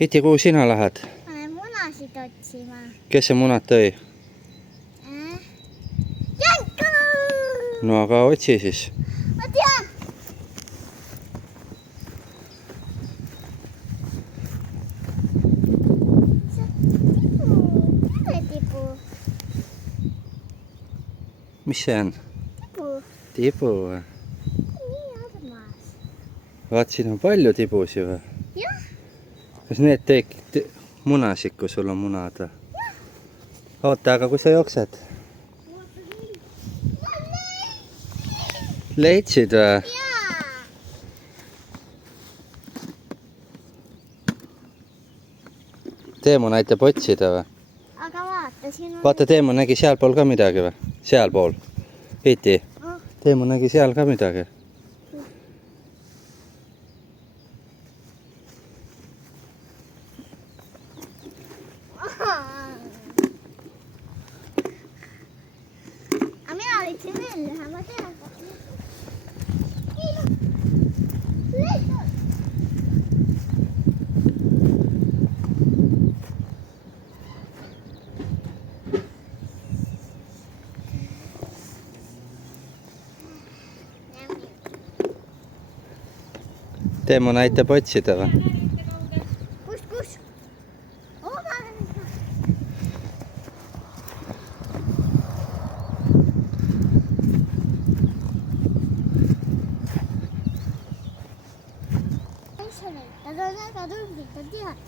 Iti, kuhu sina lähed? Ma lähen munasid otsima. Kes see munad tõi? Janku! No aga otsi siis. Ma tean! Tibu. Mis see on? Tibu. Tibu või? Nii armas. Vaat, siin on palju tibusi või? Jah. Kas need munasid, kui sul on munad või? Oota, aga kui sa jooksed? Leidsid või? Jaa. Teemu näitab otsida või? Aga vaata, siin on... Vaata, Teemu nägi sealpool ka midagi või? Sealpool. Iti, Teemu nägi seal ka midagi. Aga mina olitsin veel ühe, ma tean. Teemu näitab otsida või? Kus? Nad on väga tublid, ta teab.